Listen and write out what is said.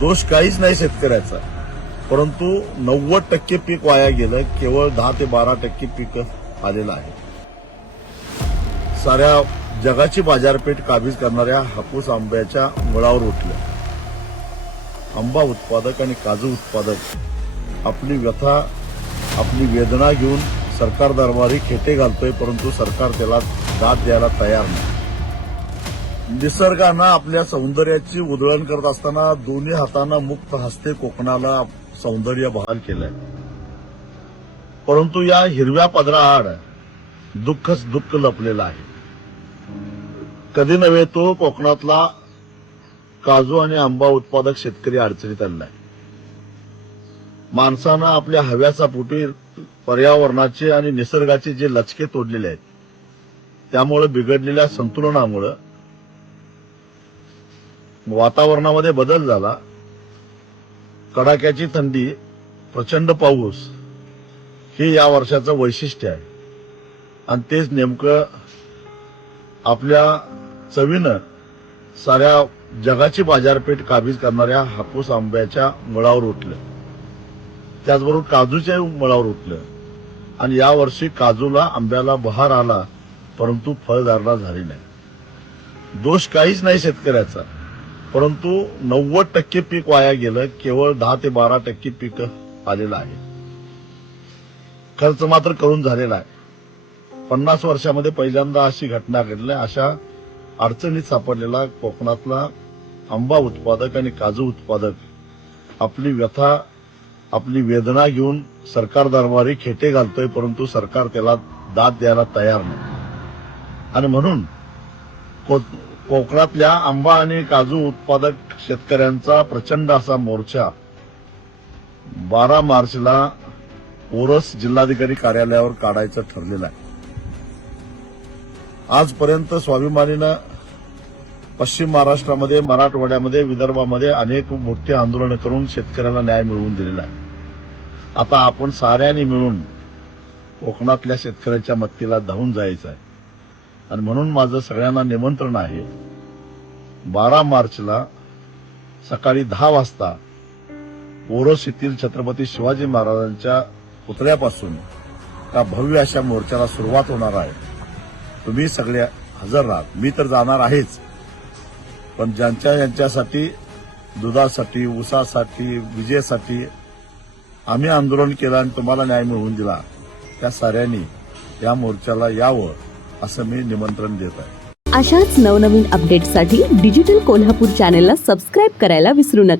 दोष काहीच नाही शेतकऱ्याचा, परंतु 90% पीक वाया गेलं. केवळ 10 ते 12% पीक आलेलं आहे. साऱ्या जगाची बाजारपेठ काबीज करणाऱ्या हापूस आंब्याच्या मुळावर उठलं. आंबा उत्पादक आणि काजू उत्पादक आपली व्यथा, आपली वेदना घेऊन सरकार दरबारी खेटे घालतोय, परंतु सरकार त्याला दाद द्यायला तयार नाही. निसर्गानं आपल्या सौंदर्याची उधळण करत असताना दोन्ही हातांना मुक्त हस्ते कोकणाला सौंदर्य बहाल केलंय. परंतु या हिरव्या पदराआड दुःखच दुःख लपलेलं आहे. कधी नव्हे तो कोकणातला काजू आणि आंबा उत्पादक शेतकरी अडचणीत आलाय. माणसानं आपल्या हव्याचा पोटी पर्यावरणाचे आणि निसर्गाचे जे लचके तोडलेले आहेत, त्यामुळे बिघडलेल्या संतुलनामुळे वातावरणामध्ये बदल झाला. कडाक्याची थंडी, प्रचंड पाऊस हे या वर्षाचं वैशिष्ट्य आहे. आणि तेच नेमकं आपल्या चवीनं साऱ्या जगाची बाजारपेठ काबीज करणाऱ्या हापूस आंब्याच्या मुळावर उठलं. त्याचबरोबर काजूच्या मुळावर उठलं. आणि यावर्षी काजूला, आंब्याला बहार आला, परंतु फळधारणा झाली नाही. दोष काहीच नाही शेतकऱ्याचा, परंतु 90% पीक वाया गेलं. केवळ 10 ते 12% पीक आलेलं आहे. खर्च मात्र करून झालेला आहे. 50 वर्षामध्ये पहिल्यांदा अशी घटना घडली. अशा अडचणीत सापडलेला कोकणातला आंबा उत्पादक आणि काजू उत्पादक आपली व्यथा, आपली वेदना घेऊन सरकार दरबारी खेटे घालतोय, परंतु सरकार त्याला दाद द्यायला तयार नाही. आणि म्हणून कोकणातल्या आंबा आणि काजू उत्पादक शेतकऱ्यांचा प्रचंड असा मोर्चा 12 मार्चला ओरस जिल्हाधिकारी कार्यालयावर काढायचं ठरलेलं आहे. आजपर्यंत स्वाभिमानीनं पश्चिम महाराष्ट्रामध्ये, मराठवाड्यामध्ये, विदर्भामध्ये अनेक मोठी आंदोलनं करून शेतकऱ्याला न्याय मिळवून दिलेला आहे. आता आपण साऱ्यांनी मिळून कोकणातल्या शेतकऱ्याच्या मत्तीला धावून जायचं आहे. आणि म्हणून माझं सगळ्यांना निमंत्रण आहे, 12 मार्चला सकाळी 10 वाजता ओरोस येथील छत्रपती शिवाजी महाराजांच्या पुतळ्यापासून त्या भव्य अशा मोर्चाला सुरुवात होणार आहे. तुम्ही सगळे हजर राहा. मी तर जाणार आहेच, पण ज्यांच्यासाठी दुधासाठी, ऊसासाठी, विजेसाठी आम्ही आंदोलन केलं आणि तुम्हाला न्याय मिळवून दिला, त्या साऱ्यांनी या मोर्चाला यावं असं मी निमंत्रण देत आहे. अशाच नवनवीन अपडेट्ससाठी डिजिटल कोल्हापूर चॅनेलला सबस्क्राईब करायला विसरू नका.